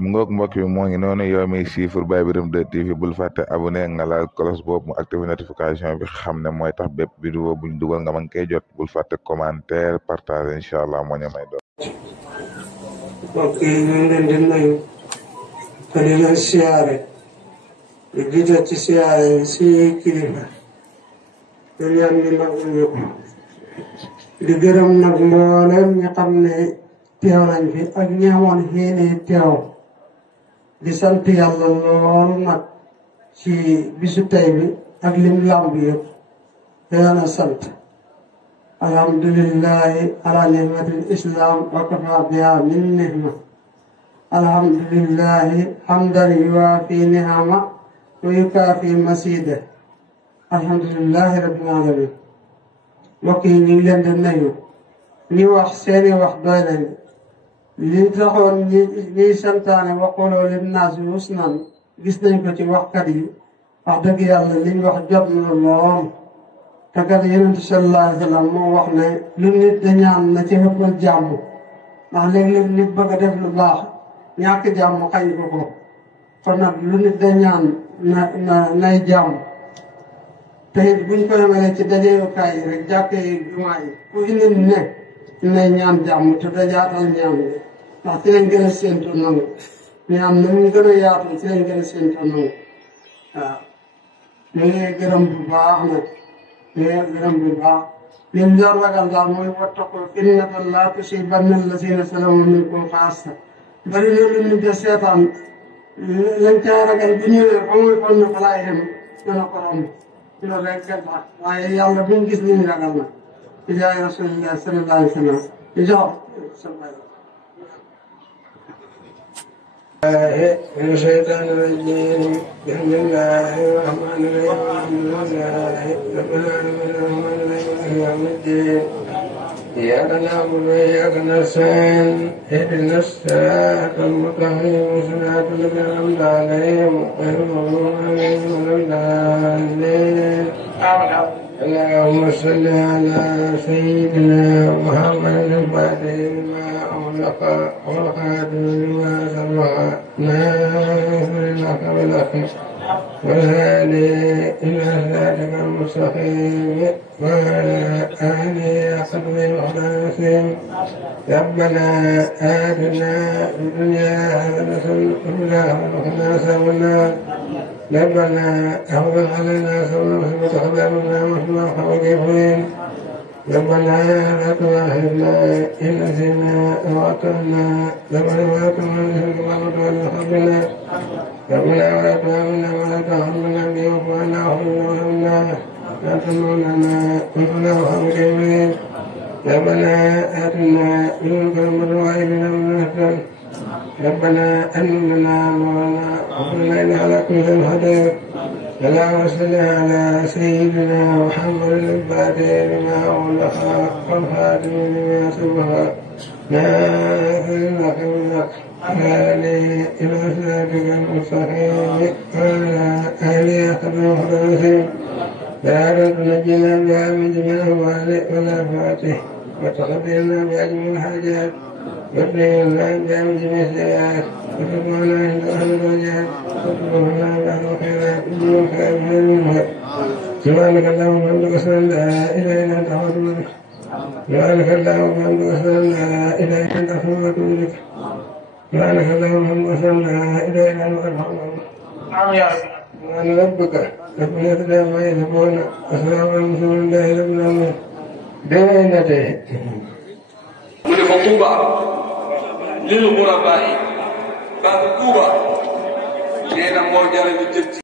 mu ngoog mbokk bi moo ngi noonu yow miy siifur Baye Birame 2 TV bul fàtte abonné nga laal cloche boobu mu activé notification bi xam ne mooy tax bépp vidéo buñ dugal nga mën koy jot bul fàtte commentaire partage incha allah moo ñu may doon. mbokk yi ñu ngi leen di nuyu te di leen siyaare di jiite ci siyaare si kilifa di leen di nangu ñëpp di gërëm nag mboolem ñi xam ne teew nañ fi ak ñi amoon xéene teew di sant yàlla lool nag ci bisu tey bi ak lim làmb yëpp yàlla sant alhamdulillahi ala ni'matil islam wa kafa biha min nihma alhamdulillahi hamdan yuwaafi ni'ama wa yukaafi masida alhamdulillahi rabbil alamin mbokk yi ñu ngi leen di nuyu ñi wax seeni wax doy nañ li taxoon ñiy santaane wa qulu linnaasi husnan gis nañ ko ci waxkat yi wax dëgg yàlla liñ wax jot na lool te kat yonent sallallahu alayhi wa sallam moo wax ne lu nit da ñaan na ci ëppal jàmm ndax léeg-léeg nit bëgg a def lu baax ñàkk jàmm xañ ko ko kon nag lu nit da ñaan nay jàmm te it buñ ko yemalee ci dajeekaay yi rek jàkke yi jumaa yi ku indi ne nay ñaan jàmm te dajaatal ñaan bi ndax ci lañ gën a séentu nangu ñaan na mu gën a yaatu ci lañ gën a séentu nangu waaw ñu ngi gërëm bu baax nag ñu ngi gërëm bu baax liñ doon ragal daal mooy wattaqu fitnatan laa tusiibanna allaziina zalamu minkum xaassa bari na lu ñu de seetaan lañ caa ragal bu ñëwee fa muy fon na fa laay xem dana ko romb loolu rek tax waaye yàlla buñ gis li ñu ragal na bi jaay rasulillah sallallahu alayhi wa sallam di jox من الشيطان الرجيم بسم الله الرحمن الرحيم ربنا الرحمن الرحيم يوم الدين إياك نعبد وإياك نستعين اهدنا الصراط المستقيم صراط الذين أنعمت عليهم غير المغضوب عليهم ولا الضالين اللهم صل على سيدنا محمد الفاتح لما أغلق والخاتم لما سبق ناصر الحق بالحق والهادي إلى صراطك المستقيم وعلى آله حق المقدسين ربنا آتنا في الدنيا حسنة وفي الآخرة حسنة والنار ربنا أغفر علينا سوء وتقبلنا مثل خالقين ربنا لا تؤاخذنا إن نسينا أو أخطأنا ربنا ولا تحملنا كما حملت على ربنا ولا تحملنا ولا تحملنا بيوم عنا وحملنا لا تمنعنا ولا خالقين ربنا آتنا من لدنك وإلينا من الإحسان ربنا أننا مولانا وقلنا إن على كل شيء قدير اللهم صل على سيدنا محمد الفاتح لما أغلق والخاتم لما سبق ناصر الحق بالحق هادي إلى صراطك المستقيم وعلى آله حق المقدسين لا تنجنا بها من جميع الأهوال والآفات وتقبلنا بأجمل الحاجات وتبلغنا بها من جميع السيئات وتقبلنا عند أهل الرجال وتقبلنا بعد الخيرات من خير من المنهر سبحانك اللهم وبحمدك أشهد أن لا إله إلا أنت أستغفرك منك سبحانك اللهم وبحمدك أشهد أن لا إله إلا أنت أستغفرك منك سبحانك اللهم وبحمدك أشهد أن لا إله إلا أنت أستغفرك سبحان ربك رب العزة عما يصفون وسلام على المرسلين لله رب العالمين بينته mu ne ko Touba lil ghurabaa baatu Touba nee na moo jar a ñu jël ci